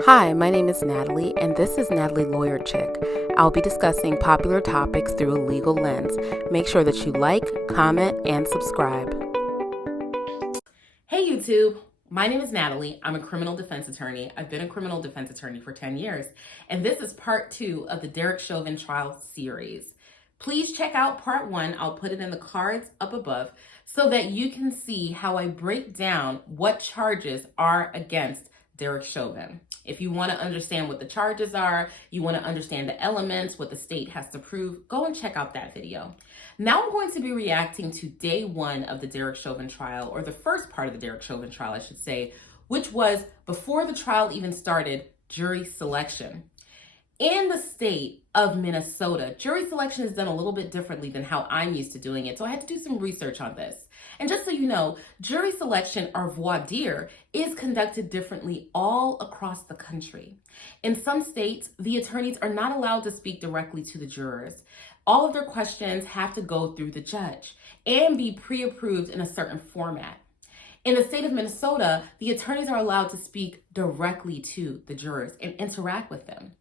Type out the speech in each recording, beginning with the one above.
Hi, my name is Natalie, and this is Natalie Lawyer Chick. I'll be discussing popular topics through a legal lens. Make sure that you like, comment, and subscribe. Hey YouTube, my name is Natalie. I'm a criminal defense attorney. I've been a criminal defense attorney for 10 years, and this is part 2 of the Derek Chauvin trial series. Please check out part 1. I'll put it in the cards up above so that you can see how I break down what charges are against Derek Chauvin. If you want to understand what the charges are, you want to understand the elements, what the state has to prove, go and check out that video. Now I'm going to be reacting to day 1 of the Derek Chauvin trial, or the first part of the Derek Chauvin trial, I should say, which was before the trial even started, jury selection. In the state of Minnesota, jury selection is done a little bit differently than how I'm used to doing it, so I had to do some research on this. And just so you know, jury selection, or voir dire, is conducted differently all across the country. In some states, the attorneys are not allowed to speak directly to the jurors. All of their questions have to go through the judge and be pre-approved in a certain format. In the state of Minnesota, the attorneys are allowed to speak directly to the jurors and interact with them.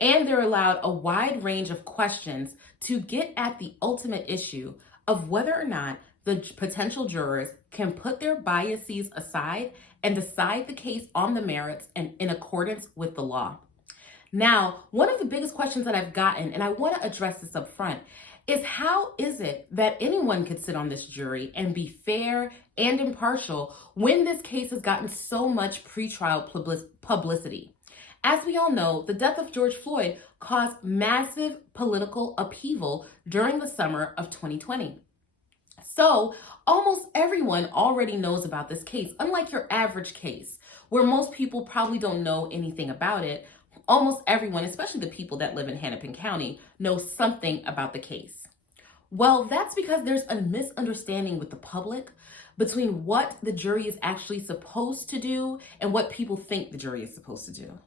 And they're allowed a wide range of questions to get at the ultimate issue of whether or not the potential jurors can put their biases aside and decide the case on the merits and in accordance with the law. Now, one of the biggest questions that I've gotten, and I want to address this up front, is how is it that anyone could sit on this jury and be fair and impartial when this case has gotten so much pretrial publicity? As we all know, the death of George Floyd caused massive political upheaval during the summer of 2020. So almost everyone already knows about this case, unlike your average case, where most people probably don't know anything about it. Almost everyone, especially the people that live in Hennepin County, know something about the case. Well, that's because there's a misunderstanding with the public between what the jury is actually supposed to do and what people think the jury is supposed to do.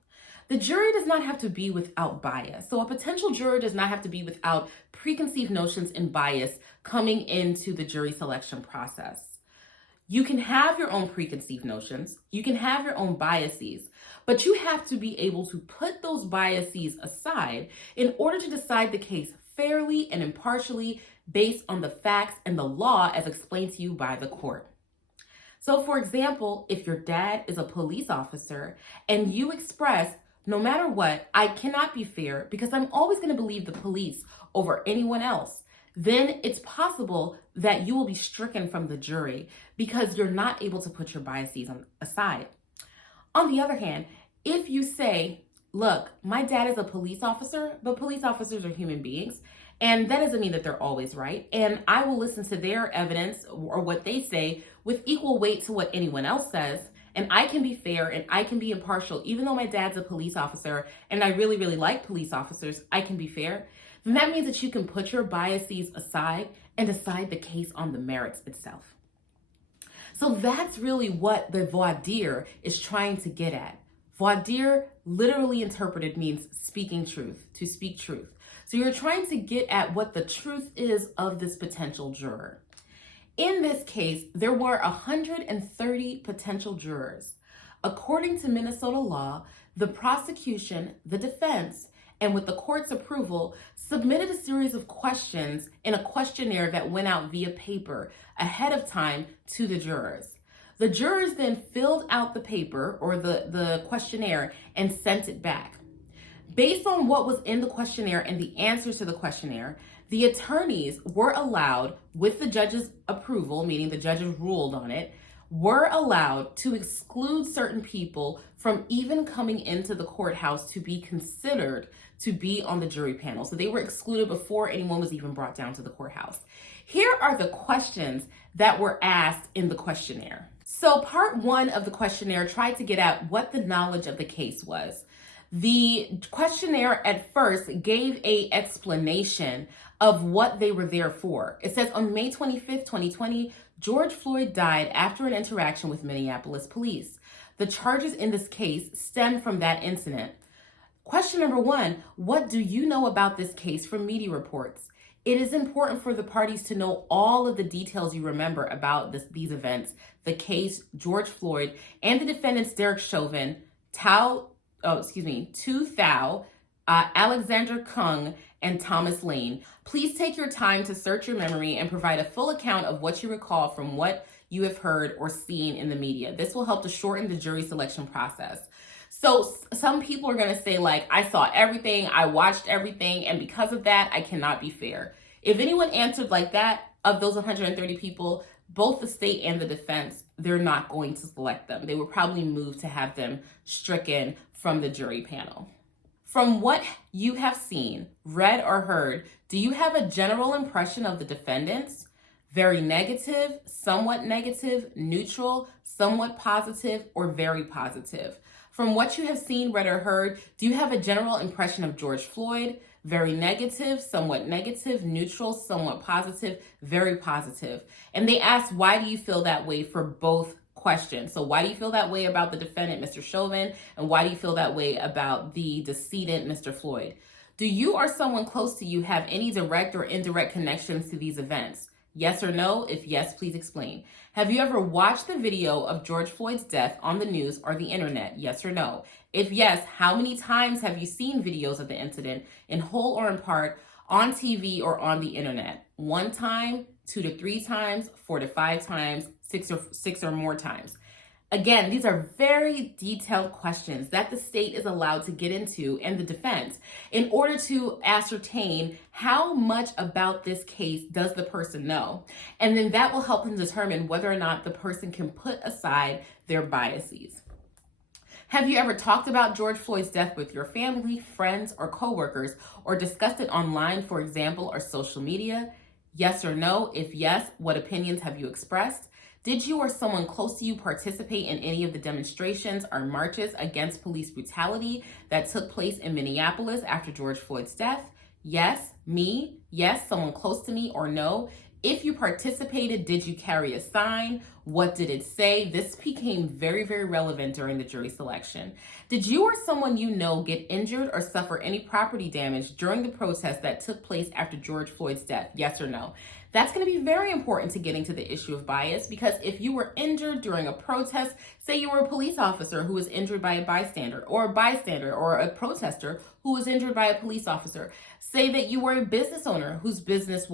The jury does not have to be without bias. So a potential juror does not have to be without preconceived notions and bias coming into the jury selection process. You can have your own preconceived notions, you can have your own biases, but you have to be able to put those biases aside in order to decide the case fairly and impartially based on the facts and the law as explained to you by the court. So for example, if your dad is a police officer and you express, no matter what, I cannot be fair because I'm always going to believe the police over anyone else, then it's possible that you will be stricken from the jury because you're not able to put your biases aside. On the other hand, if you say, look, my dad is a police officer, but police officers are human beings, and that doesn't mean that they're always right, and I will listen to their evidence or what they say with equal weight to what anyone else says, and I can be fair and I can be impartial, even though my dad's a police officer and I really, really like police officers, I can be fair. Then that means that you can put your biases aside and decide the case on the merits itself. So that's really what the voir dire is trying to get at. Voir dire, literally interpreted, means speaking truth, to speak truth. So you're trying to get at what the truth is of this potential juror. In this case, there were 130 potential jurors. According to Minnesota law, the prosecution, the defense, and with the court's approval, submitted a series of questions in a questionnaire that went out via paper ahead of time to the jurors. The jurors then filled out the paper or the questionnaire and sent it back. Based on what was in the questionnaire and the answers to the questionnaire, the attorneys were allowed, with the judge's approval, meaning the judges ruled on it, were allowed to exclude certain people from even coming into the courthouse to be considered to be on the jury panel. So they were excluded before anyone was even brought down to the courthouse. Here are the questions that were asked in the questionnaire. So part 1 of the questionnaire tried to get at what the knowledge of the case was. The questionnaire at first gave an explanation of what they were there for. It says on May 25th, 2020, George Floyd died after an interaction with Minneapolis police. The charges in this case stem from that incident. Question number 1, what do you know about this case from media reports? It is important for the parties to know all of the details you remember about these events, the case, George Floyd, and the defendants Derek Chauvin, Tu Thao, Alexander Kung, and Thomas Lane. Please take your time to search your memory and provide a full account of what you recall from what you have heard or seen in the media. This will help to shorten the jury selection process. So some people are going to say, like, I saw everything, I watched everything, and because of that, I cannot be fair. If anyone answered like that, of those 130 people, both the state and the defense, they're not going to select them. They would probably move to have them stricken from the jury panel. From what you have seen, read, or heard, do you have a general impression of the defendants? Very negative, somewhat negative, neutral, somewhat positive, or very positive? From what you have seen, read, or heard, do you have a general impression of George Floyd? Very negative, somewhat negative, neutral, somewhat positive, very positive. And they asked, why do you feel that way for both questions? So why do you feel that way about the defendant, Mr. Chauvin? And why do you feel that way about the decedent, Mr. Floyd? Do you or someone close to you have any direct or indirect connections to these events? Yes or no? If yes, please explain. Have you ever watched the video of George Floyd's death on the news or the internet? Yes or no? If yes, how many times have you seen videos of the incident, in whole or in part, on TV or on the internet? 1 time, 2 to 3 times, 4 to 5 times, 6 or more times. Again, these are very detailed questions that the state is allowed to get into, and the defense, in order to ascertain how much about this case does the person know. And then that will help them determine whether or not the person can put aside their biases. Have you ever talked about George Floyd's death with your family, friends, or coworkers, or discussed it online, for example, or social media? Yes or no? If yes, what opinions have you expressed? Did you or someone close to you participate in any of the demonstrations or marches against police brutality that took place in Minneapolis after George Floyd's death? Yes, me. Yes, someone close to me, or no. If you participated, did you carry a sign? What did it say? This became very, very relevant during the jury selection. Did you or someone you know get injured or suffer any property damage during the protest that took place after George Floyd's death? Yes or no? That's going to be very important to getting to the issue of bias, because if you were injured during a protest, say you were a police officer who was injured by a bystander, or a protester who was injured by a police officer. Say that you were a business owner whose business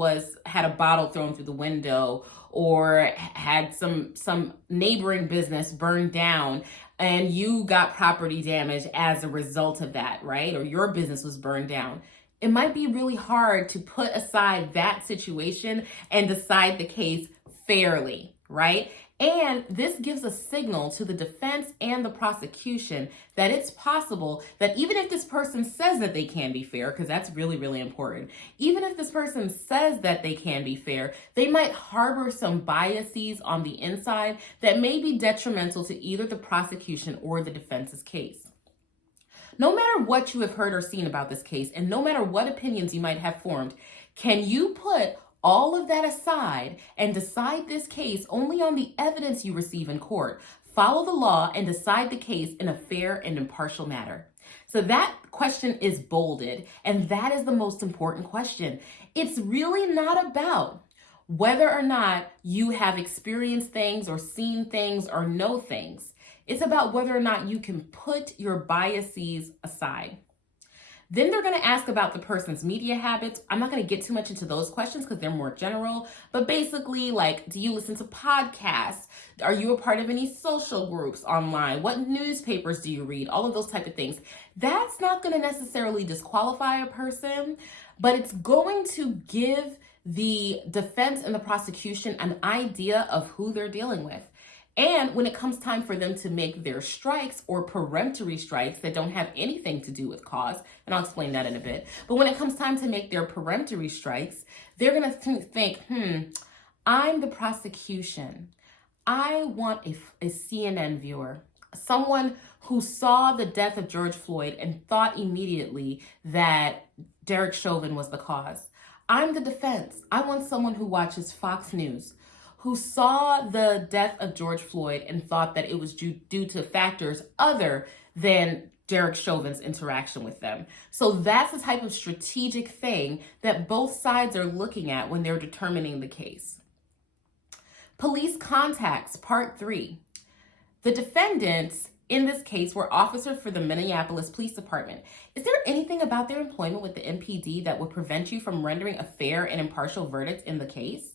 had a bottle thrown through the window, or had some neighboring business burned down, and you got property damage as a result of that, right? Or your business was burned down. It might be really hard to put aside that situation and decide the case fairly, right? And this gives a signal to the defense and the prosecution that it's possible that even if this person says that they can be fair, because that's really, really important, even if this person says that they can be fair, they might harbor some biases on the inside that may be detrimental to either the prosecution or the defense's case. No matter what you have heard or seen about this case, and no matter what opinions you might have formed, can you put all of that aside and decide this case only on the evidence you receive in court? Follow the law and decide the case in a fair and impartial manner. So that question is bolded, and that is the most important question. It's really not about whether or not you have experienced things or seen things or know things. It's about whether or not you can put your biases aside. Then they're going to ask about the person's media habits. I'm not going to get too much into those questions because they're more general, but basically, like, do you listen to podcasts? Are you a part of any social groups online? What newspapers do you read? All of those type of things. That's not going to necessarily disqualify a person, but it's going to give the defense and the prosecution an idea of who they're dealing with. And when it comes time for them to make their strikes or peremptory strikes that don't have anything to do with cause, and I'll explain that in a bit, but when it comes time to make their peremptory strikes, they're going to think, I'm the prosecution. I want a CNN viewer, someone who saw the death of George Floyd and thought immediately that Derek Chauvin was the cause. I'm the defense. I want someone who watches Fox News, who saw the death of George Floyd and thought that it was due to factors other than Derek Chauvin's interaction with them. So that's the type of strategic thing that both sides are looking at when they're determining the case. Police contacts, part 3. The defendants in this case were officers for the Minneapolis Police Department. Is there anything about their employment with the MPD that would prevent you from rendering a fair and impartial verdict in the case?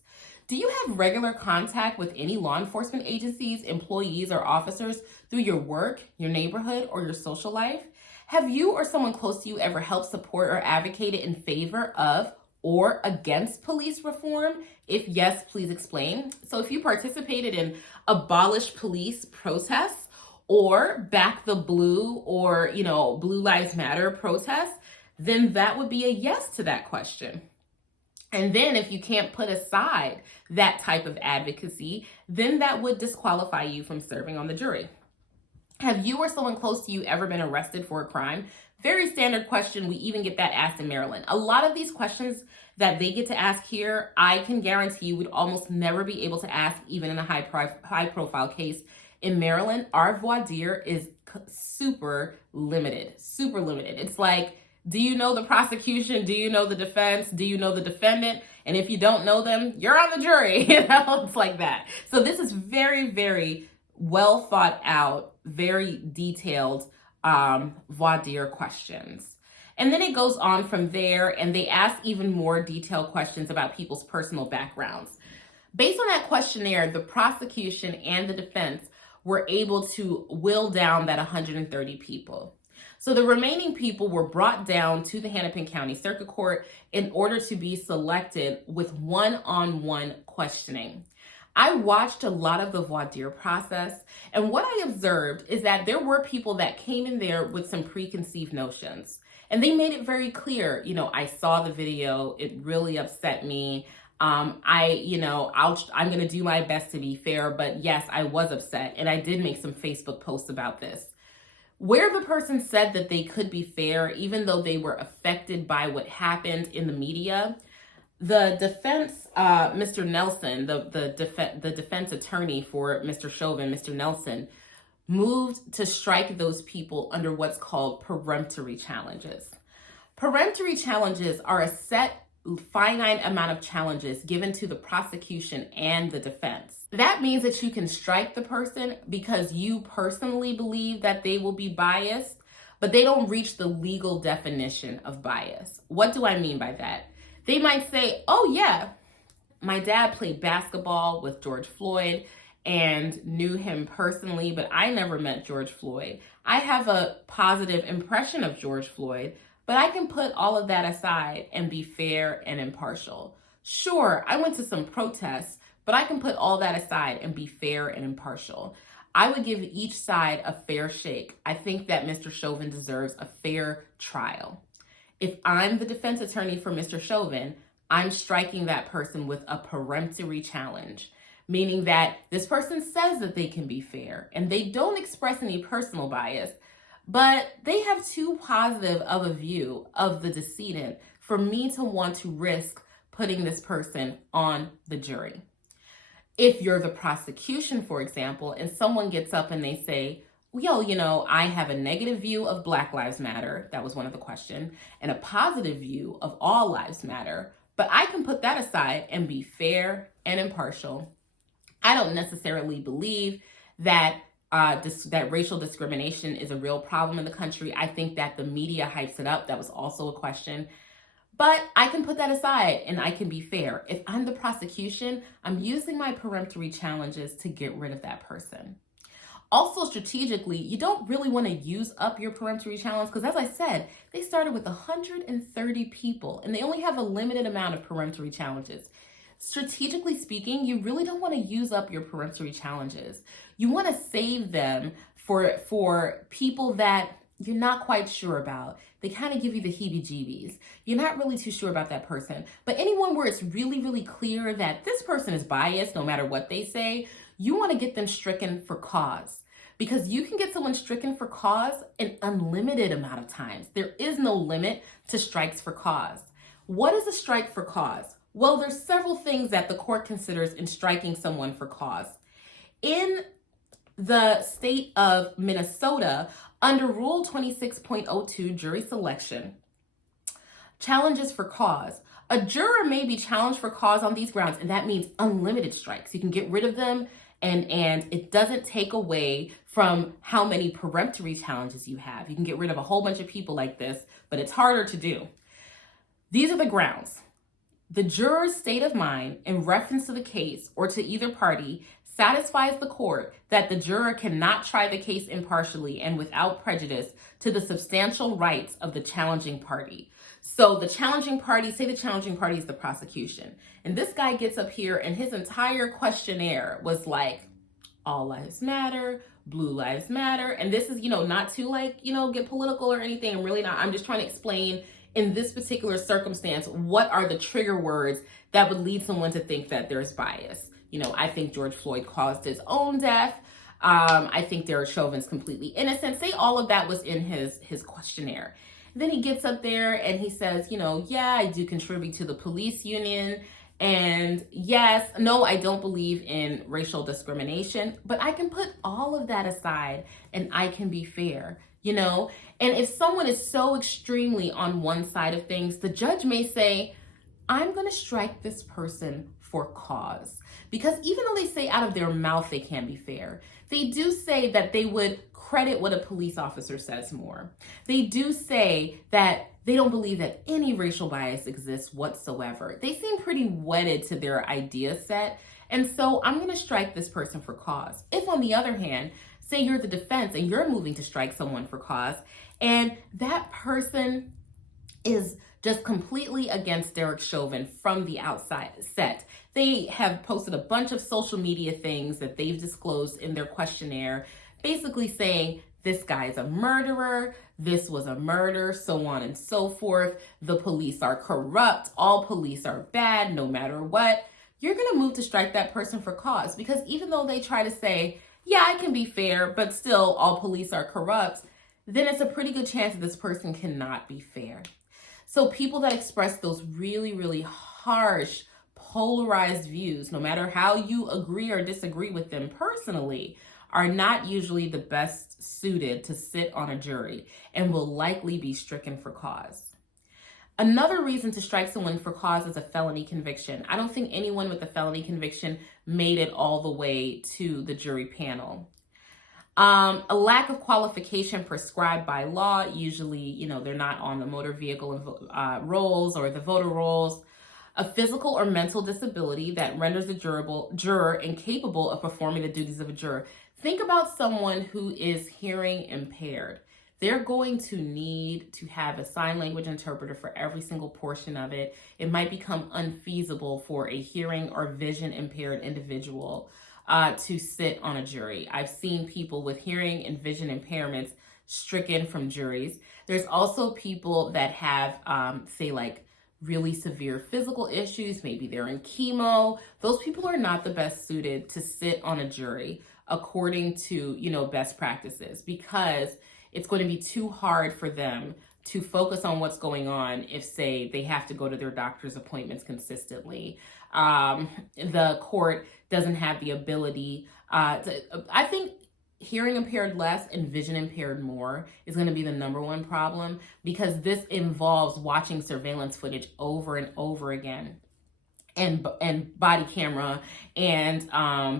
Do you have regular contact with any law enforcement agencies, employees, or officers through your work, your neighborhood, or your social life? Have you or someone close to you ever helped support or advocated in favor of or against police reform? If yes, please explain. So if you participated in abolish police protests or back the blue or, Blue Lives Matter protests, then that would be a yes to that question. And then if you can't put aside that type of advocacy, then that would disqualify you from serving on the jury. Have you or someone close to you ever been arrested for a crime? Very standard question. We even get that asked in Maryland. A lot of these questions that they get to ask here, I can guarantee you would almost never be able to ask even in a high profile case in Maryland. Our voir dire is super limited. It's like, do you know the prosecution? Do you know the defense? Do you know the defendant? And if you don't know them, you're on the jury. It's like that. So this is very, very well thought out, very detailed voir dire questions. And then it goes on from there, and they ask even more detailed questions about people's personal backgrounds. Based on that questionnaire, the prosecution and the defense were able to whittle down that 130 people. So the remaining people were brought down to the Hennepin County Circuit Court in order to be selected with one-on-one questioning. I watched a lot of the voir dire process, and what I observed is that there were people that came in there with some preconceived notions, and they made it very clear. I saw the video; it really upset me. I'm going to do my best to be fair, but yes, I was upset, and I did make some Facebook posts about this. Where the person said that they could be fair, even though they were affected by what happened in the media, the defense, Mr. Nelson, the defense attorney for Mr. Chauvin, Mr. Nelson, moved to strike those people under what's called peremptory challenges. Peremptory challenges are a set finite amount of challenges given to the prosecution and the defense. That means that you can strike the person because you personally believe that they will be biased, but they don't reach the legal definition of bias. What do I mean by that? They might say, oh yeah, my dad played basketball with George Floyd and knew him personally, but I never met George Floyd. I have a positive impression of George Floyd, but I can put all of that aside and be fair and impartial. Sure, I went to some protests, but I can put all that aside and be fair and impartial. I would give each side a fair shake. I think that Mr. Chauvin deserves a fair trial. If I'm the defense attorney for Mr. Chauvin, I'm striking that person with a peremptory challenge, meaning that this person says that they can be fair and they don't express any personal bias, but they have too positive of a view of the decedent for me to want to risk putting this person on the jury. If you're the prosecution, for example, and someone gets up and they say, I have a negative view of Black Lives Matter, that was one of the questions, and a positive view of all lives matter, but I can put that aside and be fair and impartial. I don't necessarily believe that that racial discrimination is a real problem in the country. I think that the media hypes it up. That was also a question. But I can put that aside and I can be fair. If I'm the prosecution, I'm using my peremptory challenges to get rid of that person. Also, strategically, you don't really want to use up your peremptory challenge because, as I said, they started with 130 people and they only have a limited amount of peremptory challenges. Strategically speaking, you really don't want to use up your peremptory challenges. You want to save them for people that you're not quite sure about. They kind of give you the heebie-jeebies. You're not really too sure about that person. But anyone where it's really, really clear that this person is biased no matter what they say, you want to get them stricken for cause. Because you can get someone stricken for cause an unlimited amount of times. There is no limit to strikes for cause. What is a strike for cause? Well, there's several things that the court considers in striking someone for cause. In the state of Minnesota, under Rule 26.02 jury selection, challenges for cause. A juror may be challenged for cause on these grounds, and that means unlimited strikes. You can get rid of them, and it doesn't take away from how many peremptory challenges you have. You can get rid of a whole bunch of people like this, but it's harder to do. These are the grounds. The juror's state of mind in reference to the case or to either party satisfies the court that the juror cannot try the case impartially and without prejudice to the substantial rights of the challenging party. So the challenging party, say the challenging party is the prosecution. And this guy gets up here and his entire questionnaire was like, all lives matter, blue lives matter. And this is, not to get political or anything. I'm really not. I'm just trying to explain in this particular circumstance, what are the trigger words that would lead someone to think that there's bias? I think George Floyd caused his own death. I think Derek Chauvin's completely innocent. Say all of that was in his questionnaire. Then he gets up there and he says, yeah, I do contribute to the police union. And yes, no, I don't believe in racial discrimination, but I can put all of that aside and I can be fair, And if someone is so extremely on one side of things, the judge may say, I'm going to strike this person for cause. Because even though they say out of their mouth they can be fair, they do say that they would credit what a police officer says more. They do say that they don't believe that any racial bias exists whatsoever. They seem pretty wedded to their idea set. And so I'm going to strike this person for cause. If on the other hand, say you're the defense and you're moving to strike someone for cause, and that person is just completely against Derek Chauvin from the outside set. They have posted a bunch of social media things that they've disclosed in their questionnaire, basically saying this guy's a murderer, this was a murder, so on and so forth. The police are corrupt, all police are bad, no matter what. You're going to move to strike that person for cause, because even though they try to say, yeah, I can be fair, but still all police are corrupt, then it's a pretty good chance that this person cannot be fair. So people that express those really, really harsh, polarized views, no matter how you agree or disagree with them personally, are not usually the best suited to sit on a jury and will likely be stricken for cause. Another reason to strike someone for cause is a felony conviction. I don't think anyone with a felony conviction made it all the way to the jury panel. A lack of qualification prescribed by law, usually, they're not on the motor vehicle rolls or the voter rolls. A physical or mental disability that renders the juror incapable of performing the duties of a juror. Think about someone who is hearing impaired. They're going to need to have a sign language interpreter for every single portion of it. It might become unfeasible for a hearing or vision impaired individual to sit on a jury. I've seen people with hearing and vision impairments stricken from juries. There's also people that have, really severe physical issues. Maybe they're in chemo. Those people are not the best suited to sit on a jury according to, best practices, because it's going to be too hard for them to focus on what's going on if, say, they have to go to their doctor's appointments consistently. The court doesn't have the ability I think hearing impaired less and vision impaired more is going to be the number one problem, because this involves watching surveillance footage over and over again, and body camera and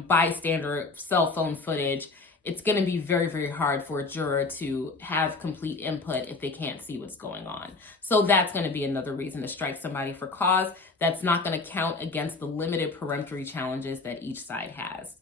bystander cell phone footage. It's going to be very, very hard for a juror to have complete input if they can't see what's going on. So that's going to be another reason to strike somebody for cause. That's not going to count against the limited peremptory challenges that each side has.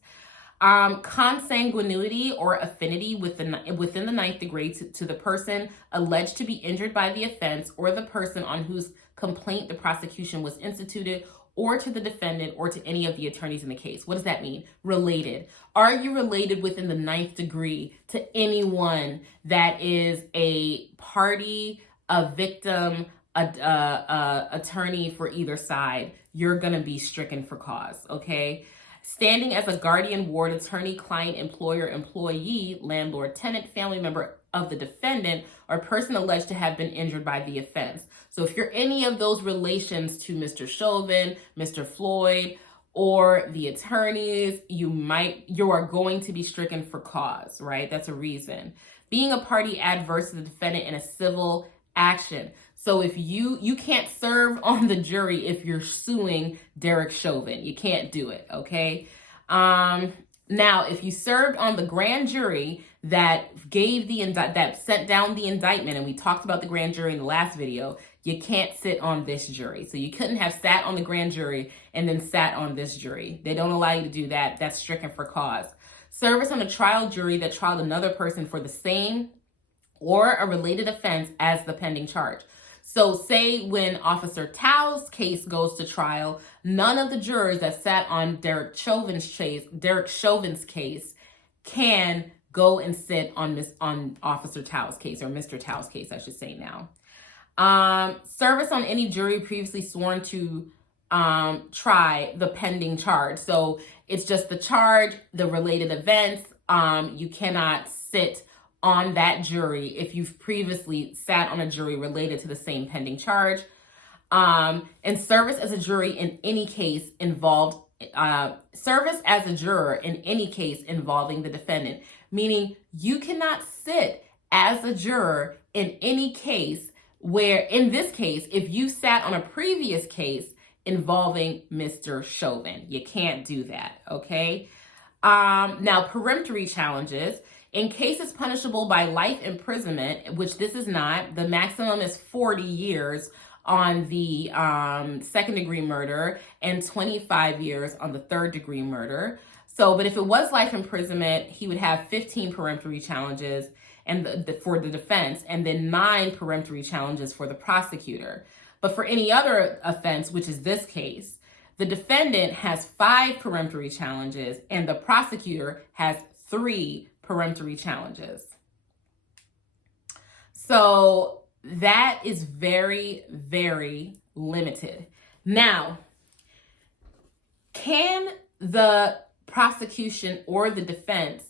Consanguinity or affinity within the ninth degree to the person alleged to be injured by the offense, or the person on whose complaint the prosecution was instituted, or to the defendant, or to any of the attorneys in the case. What does that mean? Related. Are you related within the ninth degree to anyone that is a party, a victim, a attorney for either side? You're going to be stricken for cause, okay? Standing as a guardian, ward, attorney, client, employer, employee, landlord, tenant, family member of the defendant, or person alleged to have been injured by the offense. So if you're any of those relations to Mr. Chauvin, Mr. Floyd, or the attorneys, you are going to be stricken for cause, right? That's a reason. Being a party adverse to the defendant in a civil action. So if you can't serve on the jury if you're suing Derek Chauvin. You can't do it, okay? Now, if you served on the grand jury that gave that sent down the indictment, and we talked about the grand jury in the last video, you can't sit on this jury. So you couldn't have sat on the grand jury and then sat on this jury. They don't allow you to do that. That's stricken for cause. Service on a trial jury that tried another person for the same or a related offense as the pending charge. So say when Officer Tao's case goes to trial, none of the jurors that sat on Derek Chauvin's case can go and sit on Officer Tao's case, or Mr. Tao's case, I should say now. Service on any jury previously sworn to try the pending charge. So it's just the charge, the related events. You cannot sit on that jury if you've previously sat on a jury related to the same pending charge. And service as a jury in any case service as a juror in any case involving the defendant, meaning you cannot sit as a juror in any case where, in this case, if you sat on a previous case involving Mr. Chauvin, you can't do that, okay? Now, peremptory challenges. In cases punishable by life imprisonment, which this is not, the maximum is 40 years on the second degree murder and 25 years on the third degree murder. So, but if it was life imprisonment, he would have 15 peremptory challenges and for the defense, and then 9 peremptory challenges for the prosecutor. But for any other offense, which is this case, the defendant has 5 peremptory challenges and the prosecutor has 3 peremptory challenges. So that is very, very limited. Now, can the prosecution or the defense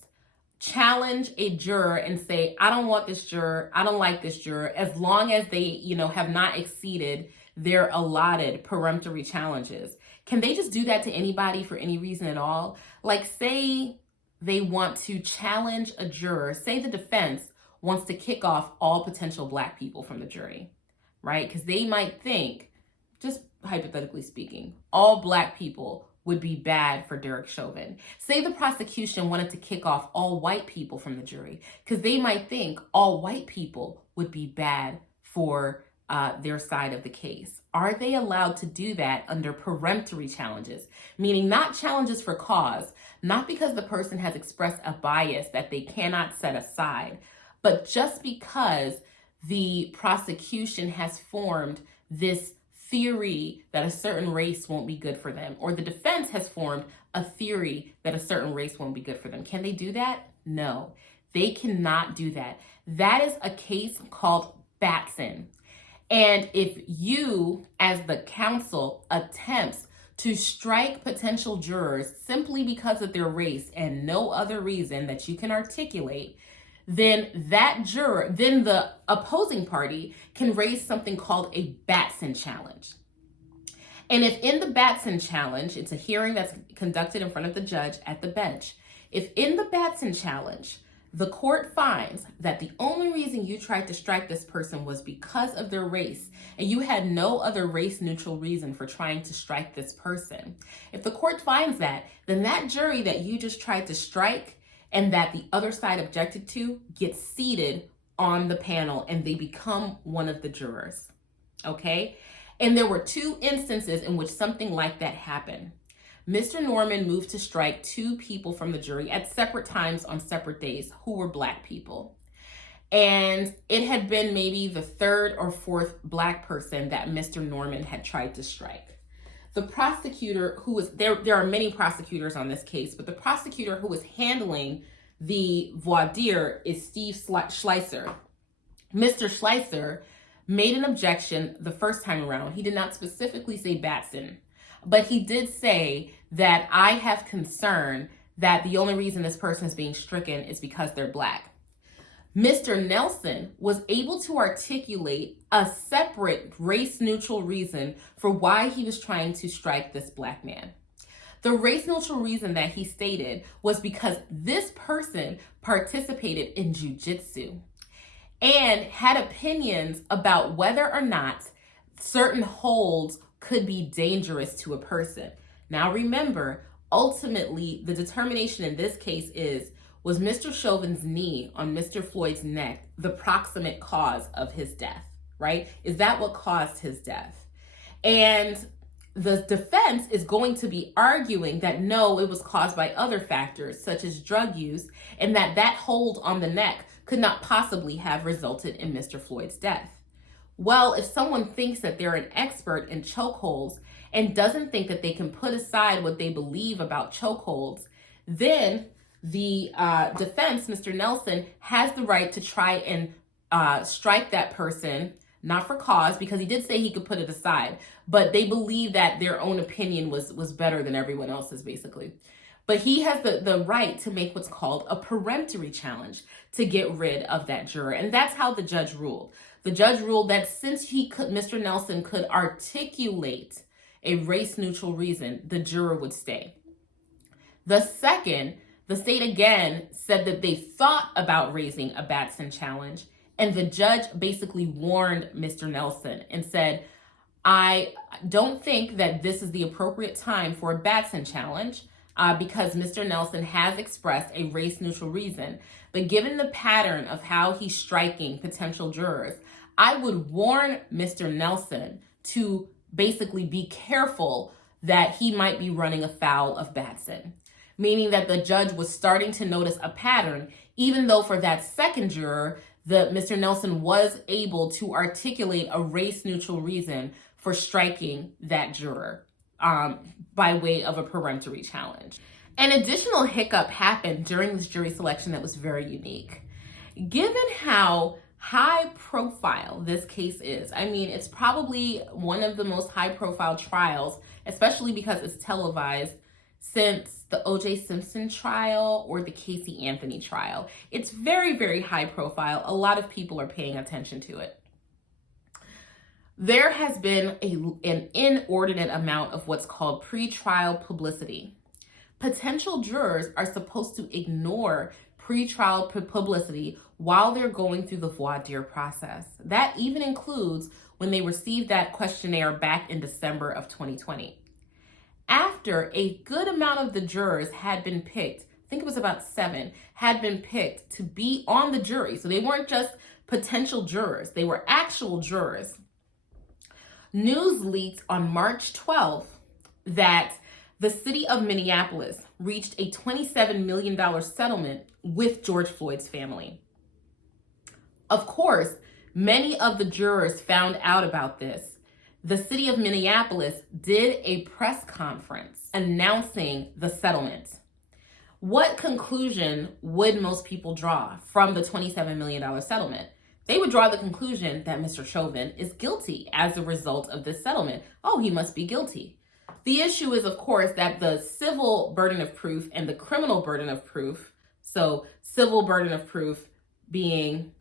challenge a juror and say, I don't want this juror, I don't like this juror, as long as they, have not exceeded their allotted peremptory challenges? Can they just do that to anybody for any reason at all? Like, say they want to challenge a juror, say the defense wants to kick off all potential Black people from the jury, right? Because they might think, just hypothetically speaking, all Black people would be bad for Derek Chauvin. Say the prosecution wanted to kick off all white people from the jury because they might think all white people would be bad for their side of the case. Are they allowed to do that under peremptory challenges? Meaning not challenges for cause, not because the person has expressed a bias that they cannot set aside, but just because the prosecution has formed this theory that a certain race won't be good for them, or the defense has formed a theory that a certain race won't be good for them. Can they do that? No, they cannot do that. That is a case called Batson. And if you, as the counsel, attempts to strike potential jurors simply because of their race and no other reason that you can articulate, then the opposing party can raise something called a Batson challenge. And if in the Batson challenge, it's a hearing that's conducted in front of the judge at the bench. If in the Batson challenge, the court finds that the only reason you tried to strike this person was because of their race, and you had no other race-neutral reason for trying to strike this person. If the court finds that, then that jury that you just tried to strike and that the other side objected to gets seated on the panel and they become one of the jurors, okay? And there were 2 instances in which something like that happened. Mr. Norman moved to strike 2 people from the jury at separate times on separate days who were Black people. And it had been maybe the 3rd or 4th Black person that Mr. Norman had tried to strike. The prosecutor who was, there are many prosecutors on this case, but the prosecutor who was handling the voir dire is Steve Schleiser. Mr. Schleiser made an objection the first time around. He did not specifically say Batson, but he did say that I have concern that the only reason this person is being stricken is because they're Black. Mr. Nelson was able to articulate a separate race-neutral reason for why he was trying to strike this Black man. The race-neutral reason that he stated was because this person participated in jiu-jitsu and had opinions about whether or not certain holds could be dangerous to a person. Now remember, ultimately the determination in this case was Mr. Chauvin's knee on Mr. Floyd's neck the proximate cause of his death, right? Is that what caused his death? And the defense is going to be arguing that no, it was caused by other factors such as drug use, and that hold on the neck could not possibly have resulted in Mr. Floyd's death. Well, if someone thinks that they're an expert in chokeholds and doesn't think that they can put aside what they believe about chokeholds, then the defense, Mr. Nelson, has the right to try and strike that person, not for cause, because he did say he could put it aside, but they believe that their own opinion was better than everyone else's, basically. But he has the right to make what's called a peremptory challenge to get rid of that juror. And that's how the judge ruled. The judge ruled that since Mr. Nelson could articulate a race-neutral reason, the juror would stay. The second, the state again said that they thought about raising a Batson challenge, and the judge basically warned Mr. Nelson and said, I don't think that this is the appropriate time for a Batson challenge because Mr. Nelson has expressed a race-neutral reason. But given the pattern of how he's striking potential jurors, I would warn Mr. Nelson to basically be careful that he might be running afoul of Batson, meaning that the judge was starting to notice a pattern, even though for that second juror, Mr. Nelson was able to articulate a race-neutral reason for striking that juror by way of a peremptory challenge. An additional hiccup happened during this jury selection that was very unique. Given how high profile this case is, I mean, it's probably one of the most high profile trials, especially because it's televised, since the O.J. Simpson trial or the Casey Anthony trial. It's very, very high profile. A lot of people are paying attention to it. There has been an inordinate amount of what's called pretrial publicity. Potential jurors are supposed to ignore pretrial publicity while they're going through the voir dire process. That even includes when they received that questionnaire back in December of 2020. After a good amount of the jurors had been picked, I think it was about 7, had been picked to be on the jury. So they weren't just potential jurors, they were actual jurors. News leaked on March 12th that the city of Minneapolis reached a $27 million settlement with George Floyd's family. Of course, many of the jurors found out about this. The city of Minneapolis did a press conference announcing the settlement. What conclusion would most people draw from the $27 million settlement? They would draw the conclusion that Mr. Chauvin is guilty as a result of this settlement. Oh, he must be guilty. The issue is, of course, that the civil burden of proof and the criminal burden of proof, so civil burden of proof being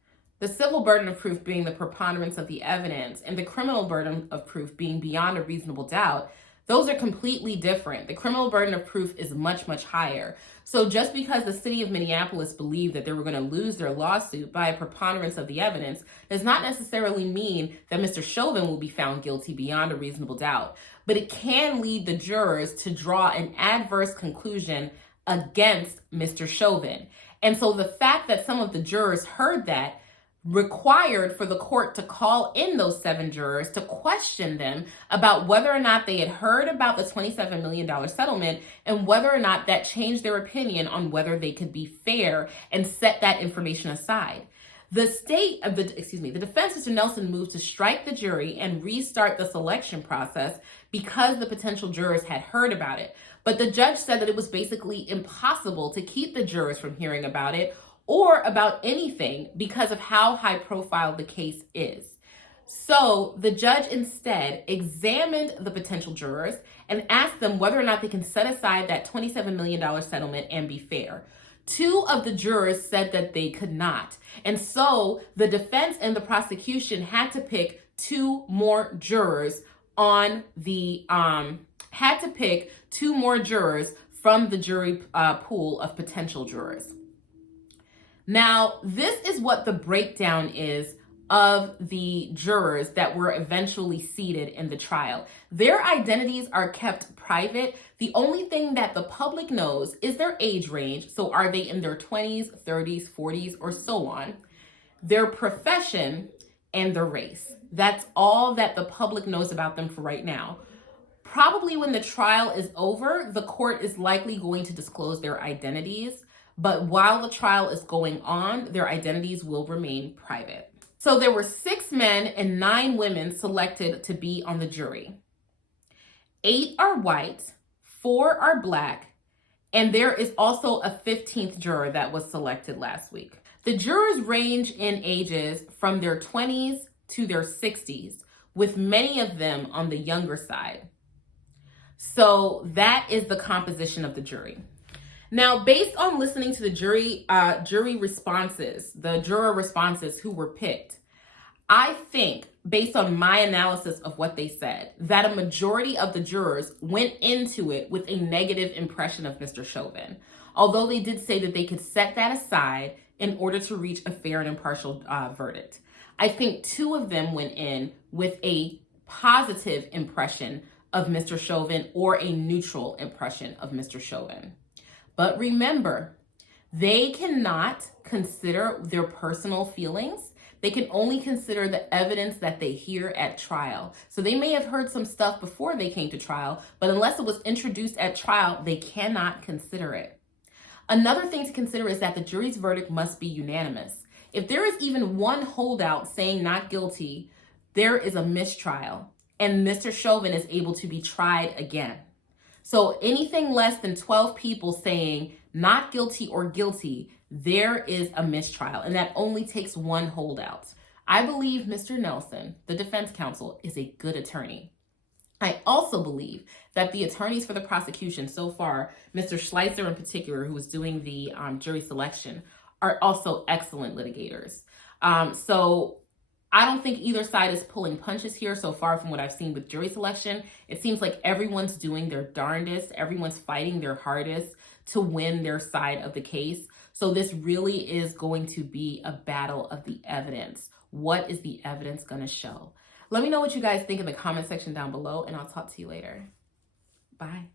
the preponderance of the evidence and the criminal burden of proof being beyond a reasonable doubt, those are completely different. The criminal burden of proof is much, much higher. So just because the city of Minneapolis believed that they were going to lose their lawsuit by a preponderance of the evidence does not necessarily mean that Mr. Chauvin will be found guilty beyond a reasonable doubt. But it can lead the jurors to draw an adverse conclusion against Mr. Chauvin. And so the fact that some of the jurors heard that required for the court to call in those 7 jurors to question them about whether or not they had heard about the $27 million settlement and whether or not that changed their opinion on whether they could be fair and set that information aside. The defense, Mr. Nelson, moved to strike the jury and restart the selection process because the potential jurors had heard about it. But the judge said that it was basically impossible to keep the jurors from hearing about it or about anything because of how high profile the case is. So the judge instead examined the potential jurors and asked them whether or not they can set aside that $27 million settlement and be fair. 2 of the jurors said that they could not. And so the defense and the prosecution had to pick 2 more jurors from the jury pool of potential jurors. Now, this is what the breakdown is of the jurors that were eventually seated in the trial. Their identities are kept private. The only thing that the public knows is their age range. So are they in their 20s, 30s, 40s, or so on? Their profession and their race. That's all that the public knows about them for right now. Probably when the trial is over, the court is likely going to disclose their identities, but while the trial is going on, their identities will remain private. So there were 6 men and 9 women selected to be on the jury. 8 are white, 4 are black, and there is also a 15th juror that was selected last week. The jurors range in ages from their 20s to their 60s, with many of them on the younger side. So that is the composition of the jury. Now, based on listening to the jury responses, the juror responses who were picked, I think, based on my analysis of what they said, that a majority of the jurors went into it with a negative impression of Mr. Chauvin, although they did say that they could set that aside in order to reach a fair and impartial verdict. I think 2 of them went in with a positive impression of Mr. Chauvin or a neutral impression of Mr. Chauvin. But remember, they cannot consider their personal feelings. They can only consider the evidence that they hear at trial. So they may have heard some stuff before they came to trial, but unless it was introduced at trial, they cannot consider it. Another thing to consider is that the jury's verdict must be unanimous. If there is even one holdout saying not guilty, there is a mistrial, and Mr. Chauvin is able to be tried again. So anything less than 12 people saying not guilty or guilty, there is a mistrial, and that only takes one holdout. I believe Mr. Nelson, the defense counsel, is a good attorney. I also believe that the attorneys for the prosecution so far, Mr. Schleiser in particular, who was doing the jury selection, are also excellent litigators. So I don't think either side is pulling punches here so far from what I've seen with jury selection. It seems like everyone's doing their darndest. Everyone's fighting their hardest to win their side of the case. So this really is going to be a battle of the evidence. What is the evidence going to show? Let me know what you guys think in the comment section down below, and I'll talk to you later. Bye.